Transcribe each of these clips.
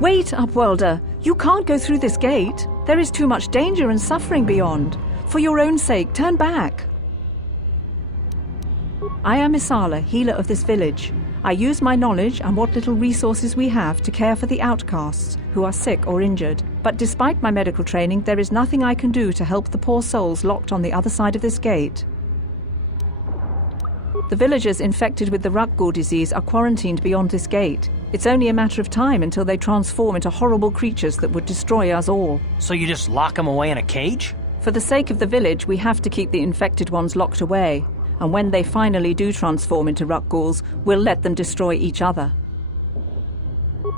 Wait, Upworlder! You can't go through this gate. There is too much danger and suffering beyond. For your own sake, turn back. I am Isala, healer of this village. I use my knowledge and what little resources we have to care for the outcasts who are sick or injured. But despite my medical training, there is nothing I can do to help the poor souls locked on the other side of this gate. The villagers infected with the Rakghoul disease are quarantined beyond this gate. It's only a matter of time until they transform into horrible creatures that would destroy us all. So you just lock them away in a cage? For the sake of the village, we have to keep the infected ones locked away. And when they finally do transform into Rakghouls, we'll let them destroy each other.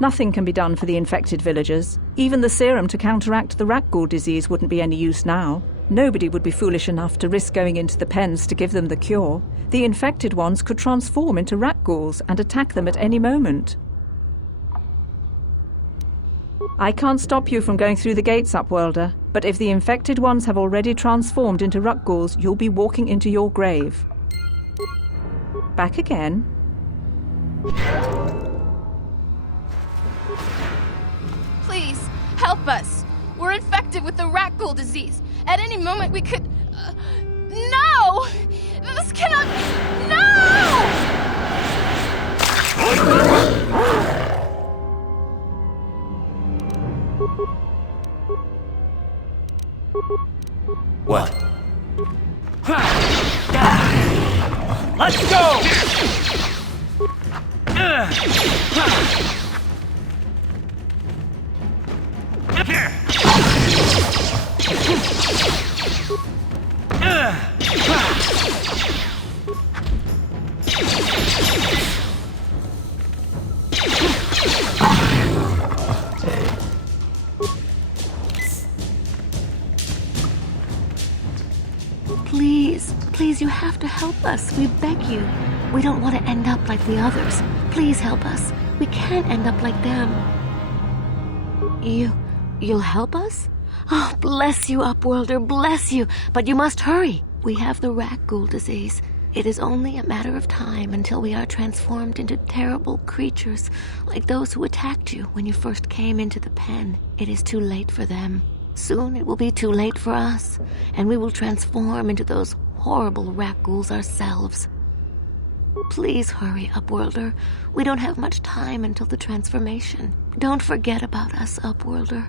Nothing can be done for the infected villagers. Even the serum to counteract the Rakghoul disease wouldn't be any use now. Nobody would be foolish enough to risk going into the pens to give them the cure. The infected ones could transform into Rakghouls and attack them at any moment. I can't stop you from going through the gates, Upworlder, but if the infected ones have already transformed into Rakghouls, you'll be walking into your grave. Back again. Please, help us! We're infected with the Rakghoul disease. At any moment we could... No! This cannot... No! What? Let's go! Please, you have to help us. We beg you. We don't want to end up like the others. Please help us. We can't end up like them. You'll help us? Oh, bless you, Upworlder, bless you. But you must hurry. We have the Rakghoul disease. It is only a matter of time until we are transformed into terrible creatures, like those who attacked you when you first came into the pen. It is too late for them. Soon it will be too late for us, and we will transform into those horrible Rakghouls ourselves. Please hurry, Upworlder. We don't have much time until the transformation. Don't forget about us, Upworlder.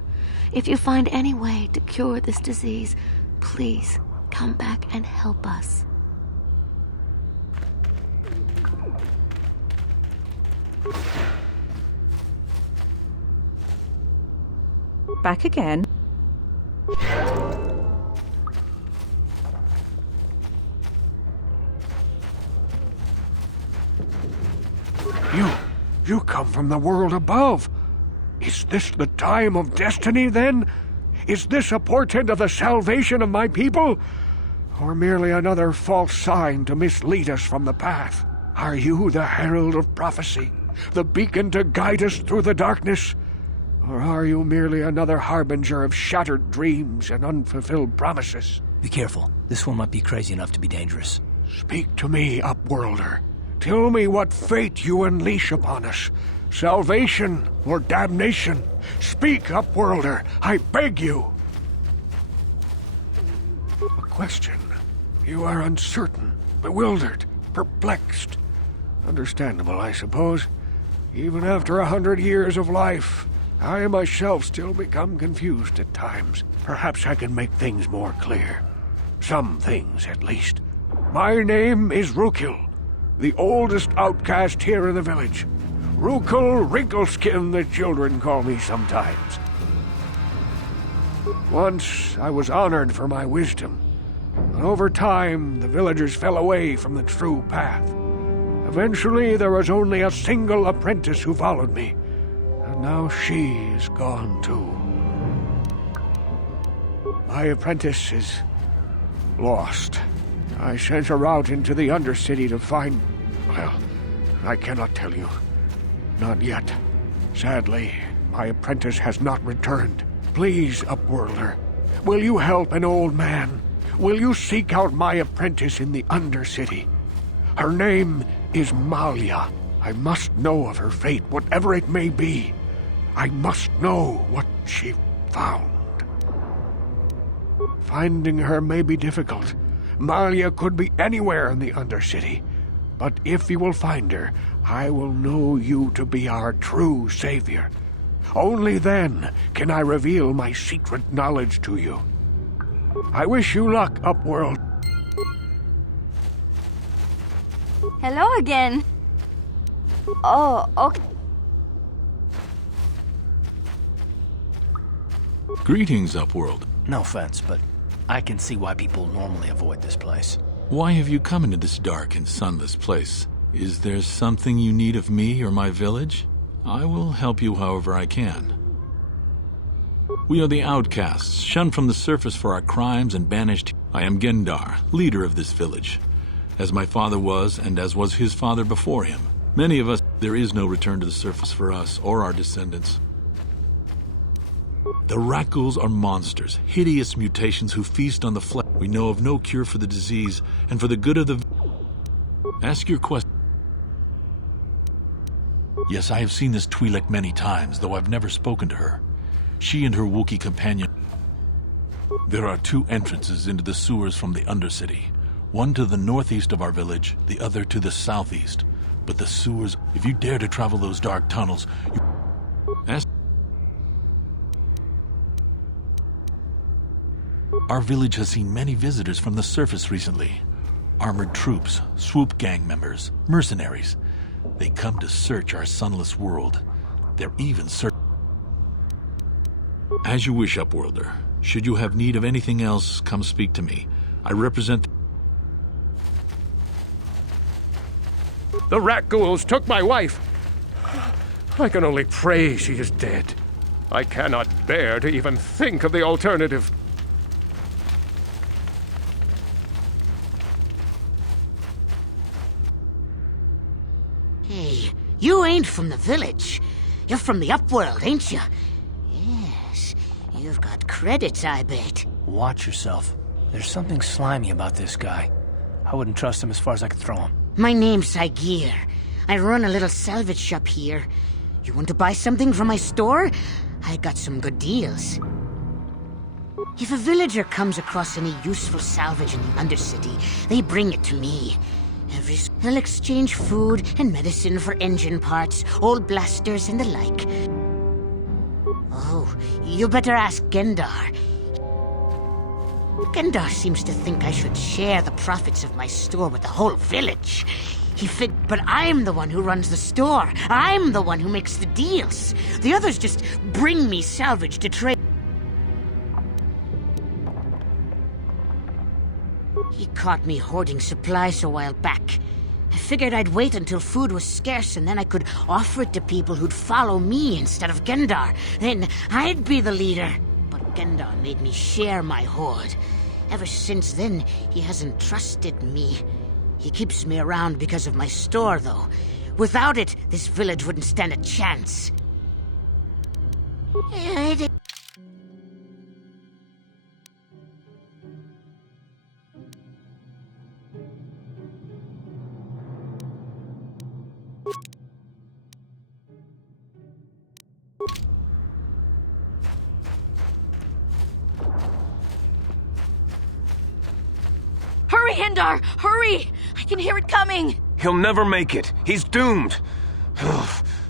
If you find any way to cure this disease, please come back and help us. Back again. You come from the world above. Is this the time of destiny, then? Is this a portent of the salvation of my people? Or merely another false sign to mislead us from the path? Are you the herald of prophecy, the beacon to guide us through the darkness? Or are you merely another harbinger of shattered dreams and unfulfilled promises? Be careful. This one might be crazy enough to be dangerous. Speak to me, Upworlder. Tell me what fate you unleash upon us. Salvation or damnation? Speak, Upworlder, I beg you. A question. You are uncertain, bewildered, perplexed. Understandable, I suppose. Even after 100 years of life, I myself still become confused at times. Perhaps I can make things more clear. Some things, at least. My name is Rakghoul, the oldest outcast here in the village. Rakghoul Wrinkleskin, the children call me sometimes. Once I was honored for my wisdom, but over time the villagers fell away from the true path. Eventually there was only a single apprentice who followed me, and now she is gone too. My apprentice is lost. I sent her out into the Undercity to find... well, I cannot tell you. Not yet. Sadly, my apprentice has not returned. Please, Upworlder, will you help an old man? will you seek out my apprentice in the Undercity? Her name is Malia. I must know of her fate, whatever it may be. I must know what she found. Finding her may be difficult. Malia could be anywhere in the Undercity. But if you will find her, I will know you to be our true savior. Only then can I reveal my secret knowledge to you. I wish you luck, Upworld. Hello again. Oh, okay. Greetings, Upworld. No offense, but I can see why people normally avoid this place. Why have you come into this dark and sunless place? Is there something you need of me or my village? I will help you however I can. We are the outcasts, shunned from the surface for our crimes and banished. I am Gendar, leader of this village, as my father was and as was his father before him. Many of us, there is no return to the surface for us or our descendants. The Rakghouls are monsters, hideous mutations who feast on the flesh. We know of no cure for the disease, and for the good of the... Ask your question. Yes, I have seen this Twi'lek many times, though I've never spoken to her. She and her Wookiee companion... There are two entrances into the sewers from the Undercity. One to the northeast of our village, the other to the southeast. But the sewers... If you dare to travel those dark tunnels, you... Ask... Our village has seen many visitors from the surface recently. Armored troops, swoop gang members, mercenaries. They come to search our sunless world. They're even As you wish, Upworlder. Should you have need of anything else, come speak to me. I represent... The Rakghouls took my wife. I can only pray she is dead. I cannot bear to even think of the alternative. Hey, you ain't from the village. You're from the Upworld, ain't you? Yes, you've got credits, I bet. Watch yourself. There's something slimy about this guy. I wouldn't trust him as far as I could throw him. My name's Saigir. I run a little salvage shop here. You want to buy something from my store? I got some good deals. If a villager comes across any useful salvage in the Undercity, they bring it to me. They'll exchange food and medicine for engine parts, old blasters, and the like. Oh, you better ask Gendar. Gendar seems to think I should share the profits of my store with the whole village. But I'm the one who runs the store. I'm the one who makes the deals. The others just bring me salvage to trade. He caught me hoarding supplies a while back. I figured I'd wait until food was scarce and then I could offer it to people who'd follow me instead of Gendar. Then I'd be the leader. But Gendar made me share my hoard. Ever since then, he hasn't trusted me. He keeps me around because of my store, though. Without it, this village wouldn't stand a chance. Hurry, Hindar! Hurry! I can hear it coming! He'll never make it. He's doomed.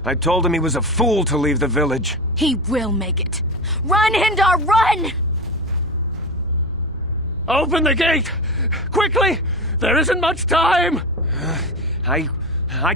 I told him he was a fool to leave the village. He will make it. Run, Hindar, run! Open the gate! Quickly! There isn't much time! I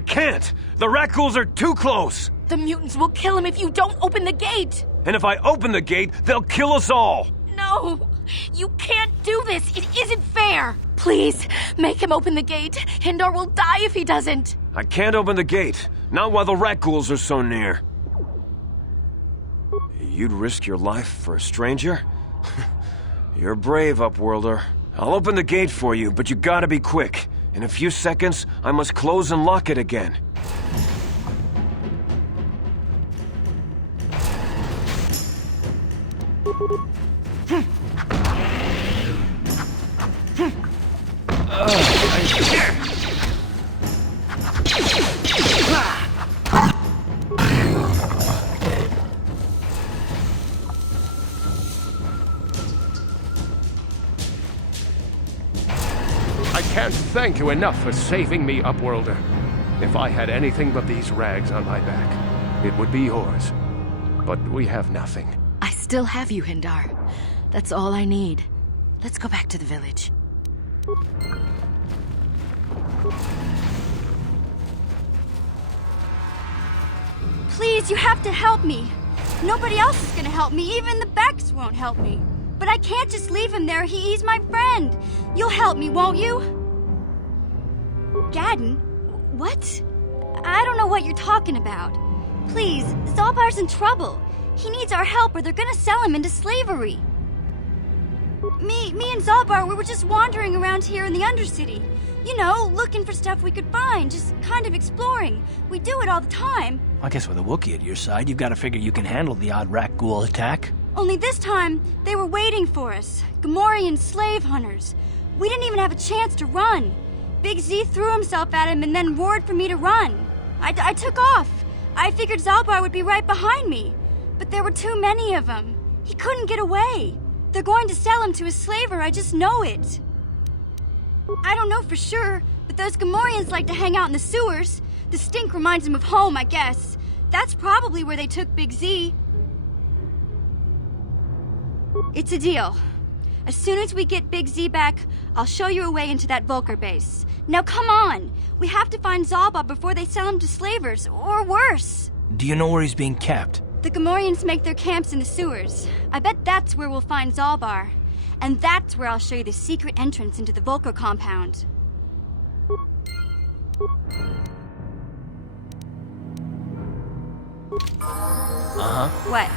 can't. The Rakghouls are too close. The mutants will kill him if you don't open the gate! And if I open the gate, they'll kill us all. No! You can't do this! It isn't fair! Please, make him open the gate. Hindar will die if he doesn't. I can't open the gate. Not while the Rakghouls are so near. You'd risk your life for a stranger? You're brave, Upworlder. I'll open the gate for you, but you gotta be quick. In a few seconds, I must close and lock it again. I can't thank you enough for saving me, Upworlder. If I had anything but these rags on my back, it would be yours. But we have nothing. I still have you, Hindar. That's all I need. Let's go back to the village. Please, you have to help me. Nobody else is gonna help me. Even the Becks won't help me. But I can't just leave him there. He's my friend. You'll help me, won't you? Gadden? What? I don't know what you're talking about. Please, Zalbar's in trouble. He needs our help or they're gonna sell him into slavery. Me and Zalbar, we were just wandering around here in the Undercity. You know, looking for stuff we could find, just kind of exploring. We do it all the time. I guess with a Wookiee at your side, you've got to figure you can handle the odd Rakghoul attack. Only this time, they were waiting for us. Gamorrean slave hunters. We didn't even have a chance to run. Big Z threw himself at him and then roared for me to run. I took off. I figured Zalbar would be right behind me. But there were too many of them. He couldn't get away. They're going to sell him to a slaver, I just know it. I don't know for sure, but those Gamorreans like to hang out in the sewers. The stink reminds them of home, I guess. That's probably where they took Big Z. It's a deal. As soon as we get Big Z back, I'll show you a way into that Vulcar base. Now come on! We have to find Zalbar before they sell him to slavers, or worse. Do you know where he's being kept? The Gamorreans make their camps in the sewers. I bet that's where we'll find Zalbar. And that's where I'll show you the secret entrance into the Vulcar compound. Uh-huh. What?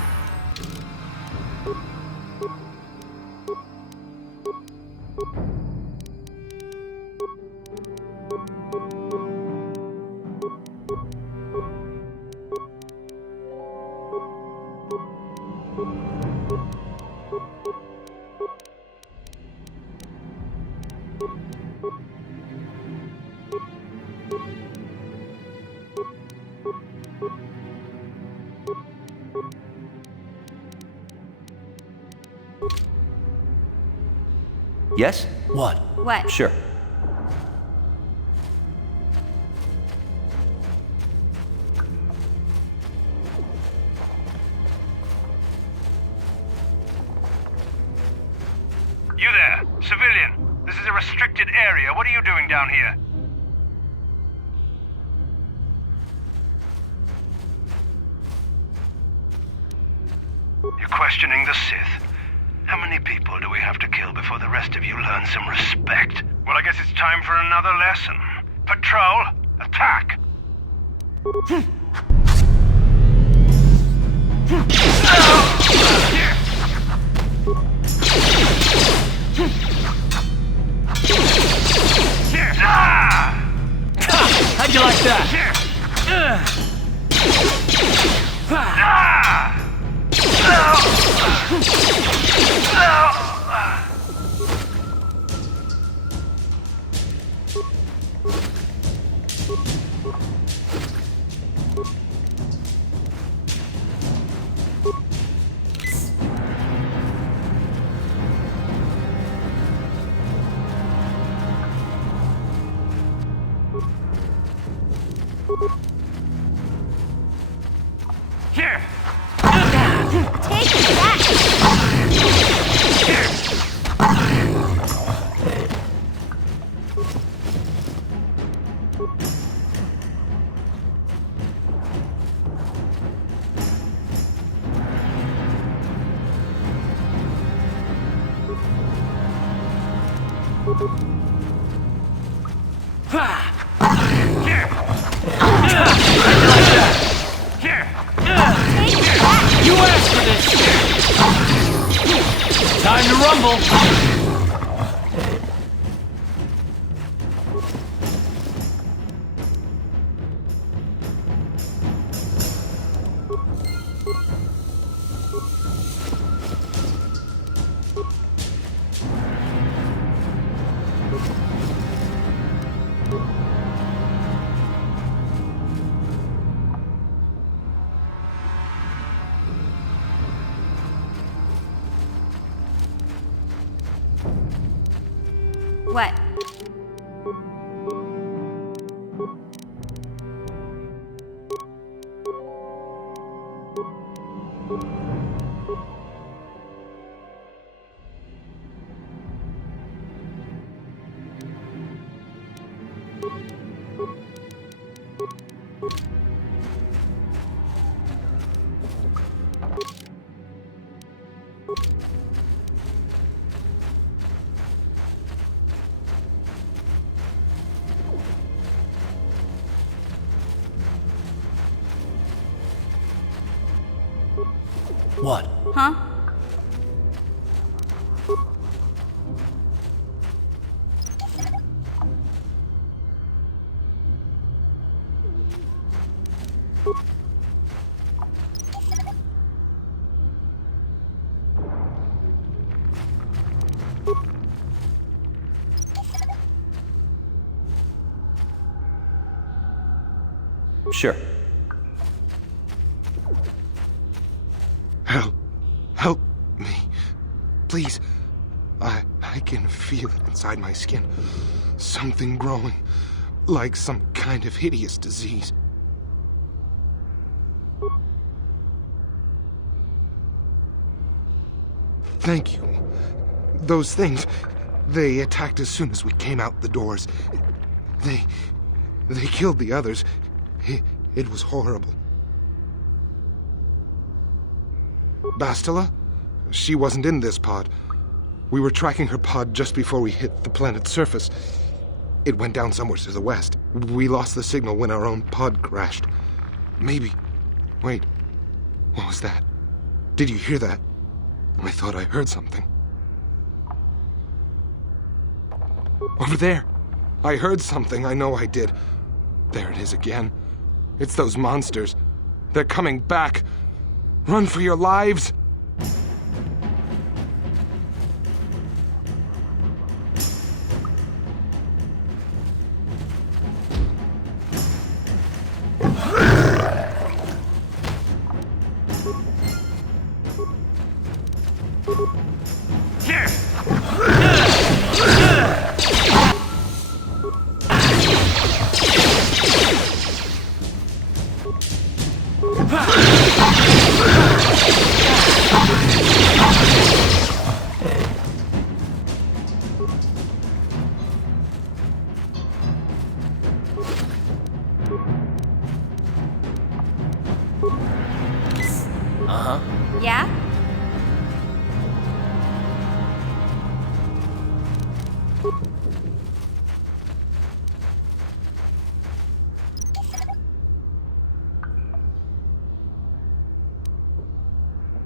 Yes? What? What? Sure. You there, civilian. This is a restricted area. What are you doing down here? You're questioning the Sith. How many people do we have to kill before the rest of you learn some respect? Well, I guess it's time for another lesson. Patrol, attack! How'd you like that? Here! Take that! You asked for this! Time to rumble! What? What? Huh? Sure. Help me. Please. I can feel it inside my skin. Something growing. Like some kind of hideous disease. Thank you. Those things, they attacked as soon as we came out the doors. They killed the others. It was horrible. Bastila? She wasn't in this pod. We were tracking her pod just before we hit the planet's surface. It went down somewhere to the west. We lost the signal when our own pod crashed. Maybe... Wait. What was that? Did you hear that? I thought I heard something. Over there. I heard something. I know I did. There it is again. It's those monsters. They're coming back. Run for your lives! Yeah?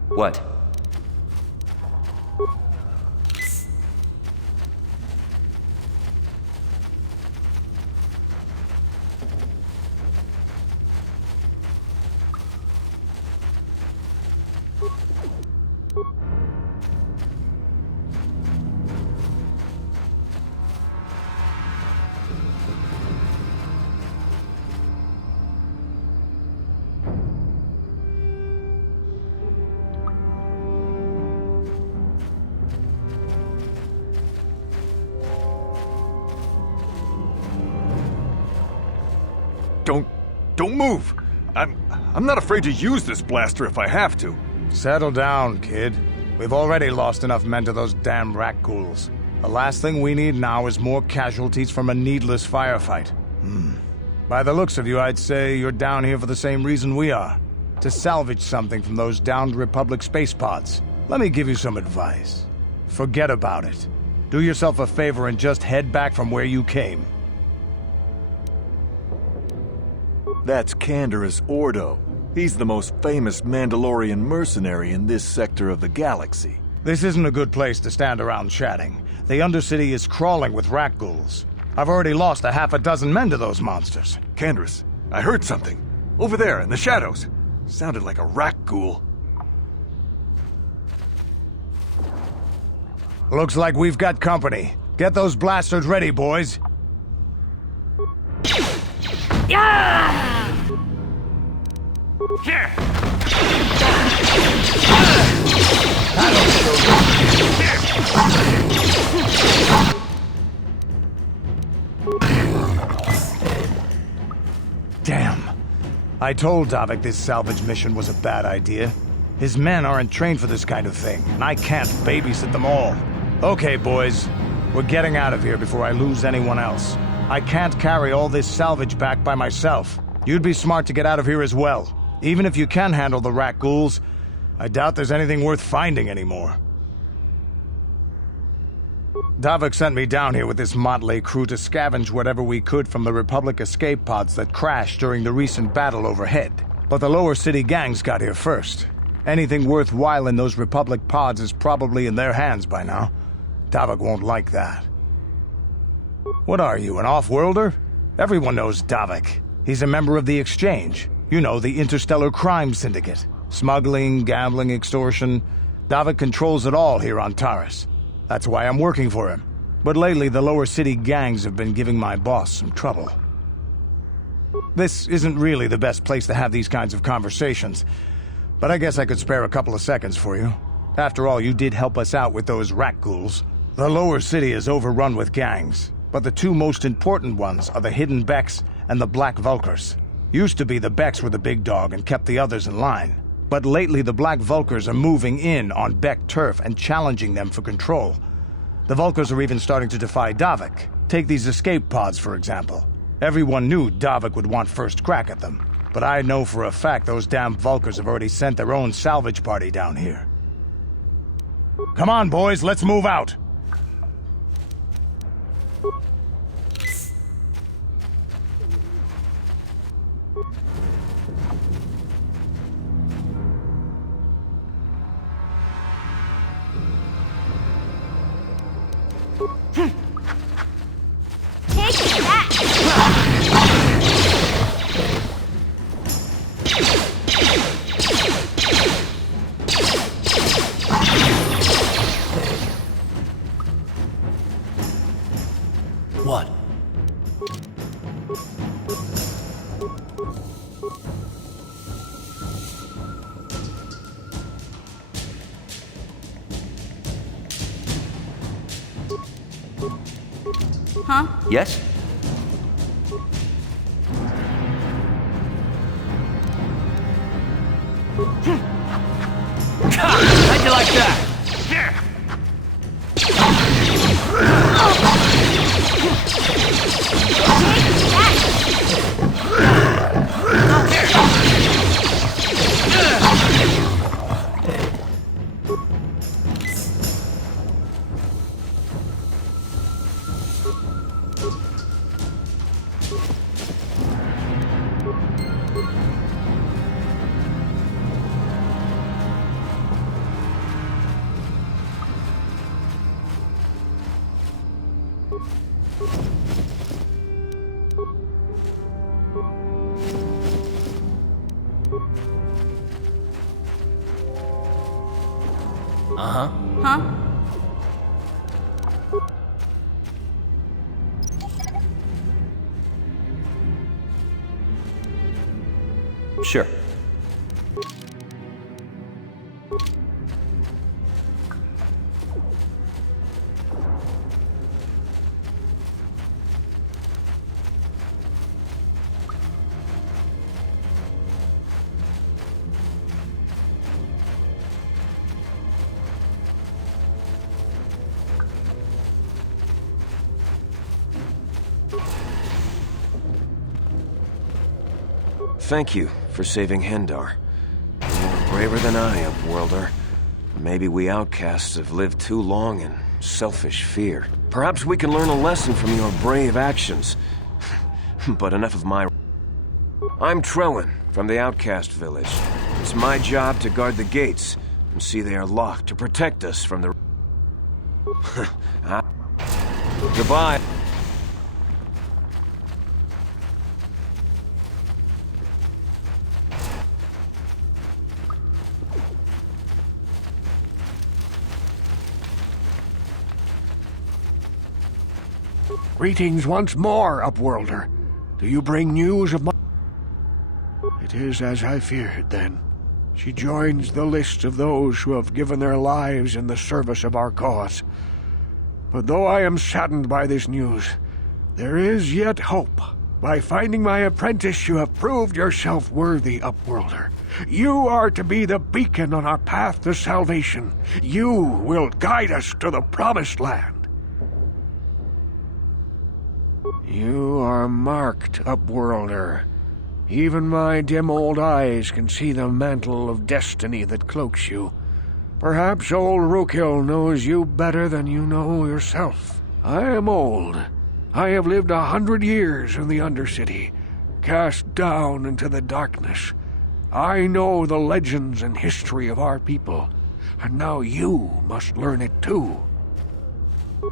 What? Don't move! I'm not afraid to use this blaster if I have to. Settle down, kid. We've already lost enough men to those damn Rakghouls. The last thing we need now is more casualties from a needless firefight. By the looks of you, I'd say you're down here for the same reason we are. To salvage something from those downed Republic space pods. Let me give you some advice. Forget about it. Do yourself a favor and just head back from where you came. That's Canderous Ordo. He's the most famous Mandalorian mercenary in this sector of the galaxy. This isn't a good place to stand around chatting. The Undercity is crawling with Rakghouls. I've already lost a half a dozen men to those monsters. Canderous, I heard something. Over there, in the shadows. Sounded like a Rakghoul. Looks like we've got company. Get those blasters ready, boys. Yeah! I told Davik this salvage mission was a bad idea. His men aren't trained for this kind of thing, and I can't babysit them all. Okay, boys. We're getting out of here before I lose anyone else. I can't carry all this salvage back by myself. You'd be smart to get out of here as well. Even if you can handle the Rakghouls, I doubt there's anything worth finding anymore. Davik sent me down here with this motley crew to scavenge whatever we could from the Republic escape pods that crashed during the recent battle overhead. But the lower city gangs got here first. Anything worthwhile in those Republic pods is probably in their hands by now. Davik won't like that. What are you, an off-worlder? Everyone knows Davik. He's a member of the Exchange. You know, the interstellar crime syndicate. Smuggling, gambling, extortion. Davik controls it all here on Taris. That's why I'm working for him. But lately, the lower city gangs have been giving my boss some trouble. This isn't really the best place to have these kinds of conversations, but I guess I could spare a couple of seconds for you. After all, you did help us out with those Rakghouls. The lower city is overrun with gangs, but the two most important ones are the Hidden Becks and the Black Vulkars. Used to be the Becks were the big dog and kept the others in line. But lately the Black Vulkars are moving in on Beck turf and challenging them for control. The Vulkars are even starting to defy Davik. Take these escape pods, for example. Everyone knew Davik would want first crack at them. But I know for a fact those damn Vulkars have already sent their own salvage party down here. Come on, boys, let's move out! What? Huh? Yes? How'd you like that? Huh? Sure. Thank you for saving Hendar. You're braver than I, Upworlder. Maybe we outcasts have lived too long in selfish fear. Perhaps we can learn a lesson from your brave actions. But enough of my... I'm Trellin, from the Outcast Village. It's my job to guard the gates and see they are locked to protect us from the... Goodbye. Greetings once more, Upworlder. Do you bring news of my... It is as I feared, then. She joins the list of those who have given their lives in the service of our cause. But though I am saddened by this news, there is yet hope. By finding my apprentice, you have proved yourself worthy, Upworlder. You are to be the beacon on our path to salvation. You will guide us to the Promised Land. You are marked, Upworlder. Even my dim old eyes can see the mantle of destiny that cloaks you. Perhaps old Rakghoul knows you better than you know yourself. I am old. I have lived 100 years in the Undercity, cast down into the darkness. I know the legends and history of our people, and now you must learn it too.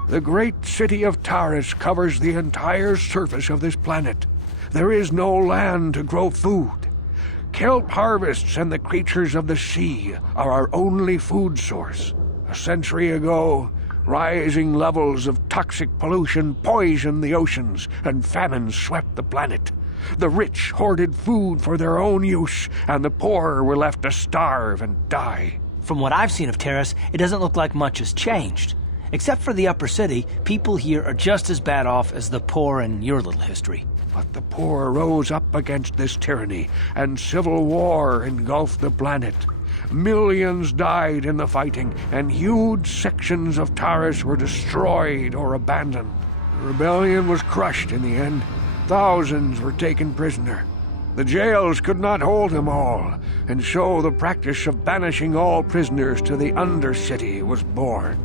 The great city of Taris covers the entire surface of this planet. There is no land to grow food. Kelp harvests and the creatures of the sea are our only food source. A century ago, rising levels of toxic pollution poisoned the oceans, and famine swept the planet. The rich hoarded food for their own use, and the poor were left to starve and die. From what I've seen of Taris, it doesn't look like much has changed. Except for the upper city, people here are just as bad off as the poor in your little history. But the poor rose up against this tyranny, and civil war engulfed the planet. Millions died in the fighting, and huge sections of Taris were destroyed or abandoned. The rebellion was crushed in the end. Thousands were taken prisoner. The jails could not hold them all, and so the practice of banishing all prisoners to the Undercity was born.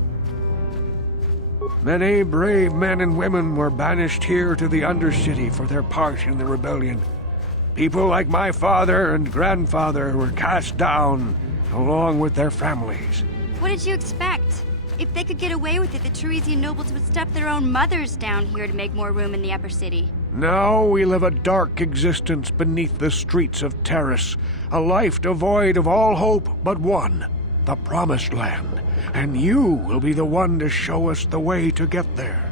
Many brave men and women were banished here to the Undercity for their part in the rebellion. People like my father and grandfather were cast down, along with their families. What did you expect? If they could get away with it, the Teresian nobles would step their own mothers down here to make more room in the upper city. Now we live a dark existence beneath the streets of Taris, a life devoid of all hope but one, the Promised Land, and you will be the one to show us the way to get there.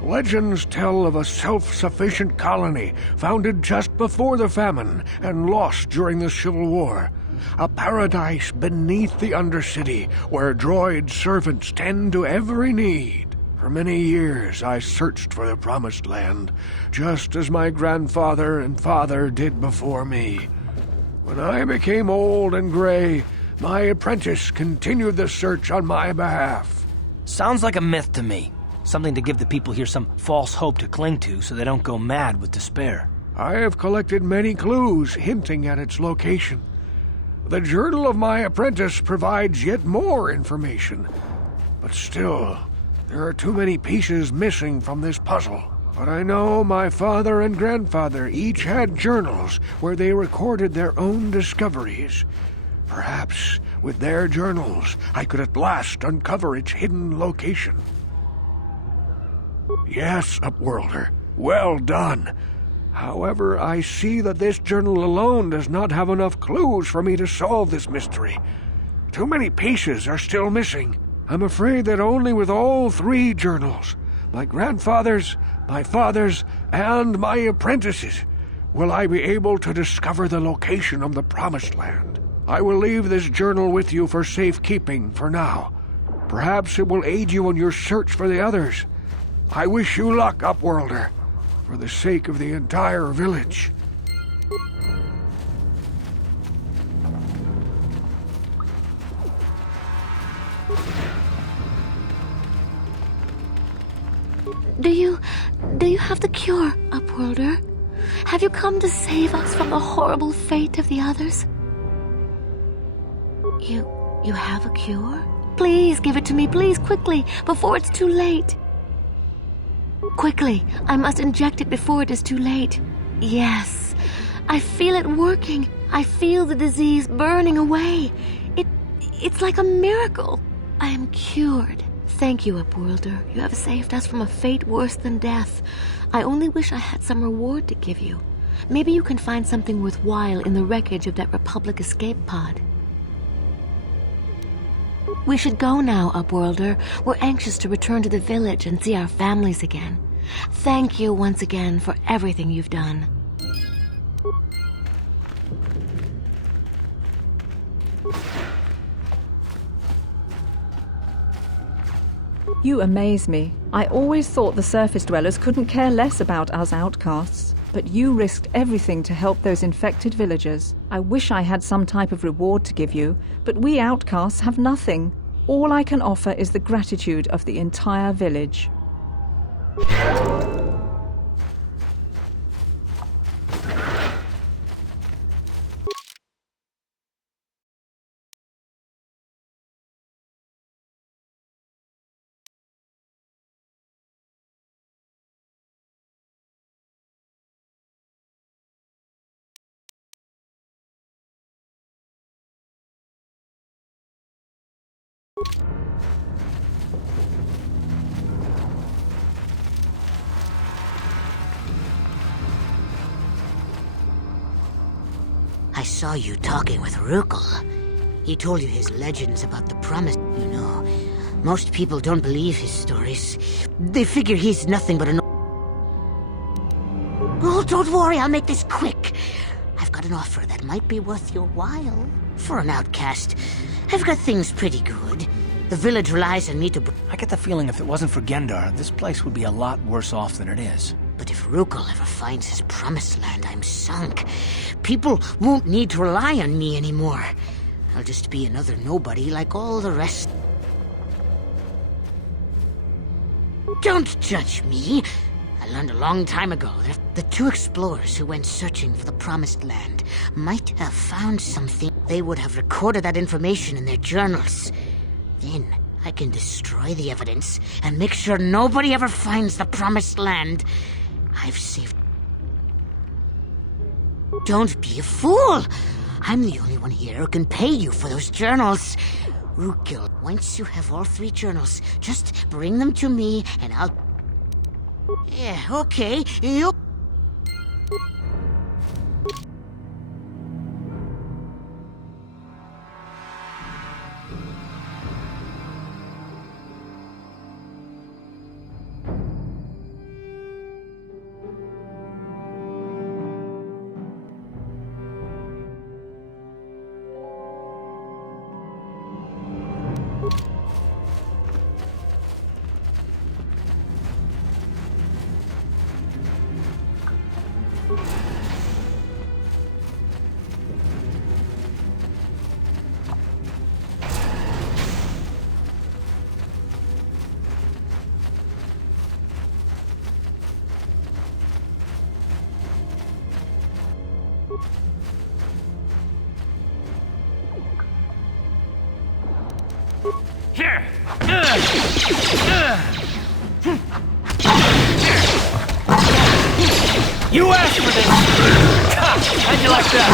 Legends tell of a self-sufficient colony founded just before the famine and lost during the Civil War. A paradise beneath the Undercity where droid servants tend to every need. For many years I searched for the Promised Land, just as my grandfather and father did before me. When I became old and gray, my apprentice continued the search on my behalf. Sounds like a myth to me. Something to give the people here some false hope to cling to so they don't go mad with despair. I have collected many clues hinting at its location. The journal of my apprentice provides yet more information. But still, there are too many pieces missing from this puzzle. But I know my father and grandfather each had journals where they recorded their own discoveries. Perhaps with their journals, I could at last uncover its hidden location. Yes, Upworlder, well done. However, I see that this journal alone does not have enough clues for me to solve this mystery. Too many pieces are still missing. I'm afraid that only with all three journals, my grandfather's, my father's, and my apprentice's, will I be able to discover the location of the Promised Land. I will leave this journal with you for safekeeping for now. Perhaps it will aid you in your search for the others. I wish you luck, Upworlder, for the sake of the entire village. Do you have the cure, Upworlder? Have you come to save us from the horrible fate of the others? You have a cure? Please give it to me, please, quickly, before it's too late. Quickly, I must inject it before it is too late. Yes, I feel it working. I feel the disease burning away. It's like a miracle. I am cured. Thank you, Upworlder. You have saved us from a fate worse than death. I only wish I had some reward to give you. Maybe you can find something worthwhile in the wreckage of that Republic escape pod. We should go now, Upworlder. We're anxious to return to the village and see our families again. Thank you once again for everything you've done. You amaze me. I always thought the surface dwellers couldn't care less about us outcasts. But you risked everything to help those infected villagers. I wish I had some type of reward to give you, but we outcasts have nothing. All I can offer is the gratitude of the entire village. I saw you talking with Rakghoul. He told you his legends about the promise. You know, most people don't believe his stories. They figure he's nothing but an... Oh, don't worry, I'll make this quick. I've got an offer that might be worth your while. For an outcast, I've got things pretty good. The village relies on me to... I get the feeling if it wasn't for Gendar, this place would be a lot worse off than it is. But if Rakghoul ever finds his promised land, I'm sunk. People won't need to rely on me anymore. I'll just be another nobody like all the rest. Don't judge me. I learned a long time ago that the two explorers who went searching for the promised land might have found something. They would have recorded that information in their journals. Then I can destroy the evidence and make sure nobody ever finds the promised land. I've saved... Don't be a fool! I'm the only one here who can pay you for those journals. Rakghoul, once you have all 3 journals, just bring them to me and I'll... Yeah, okay. You... Here! You asked for this! How'd you like that?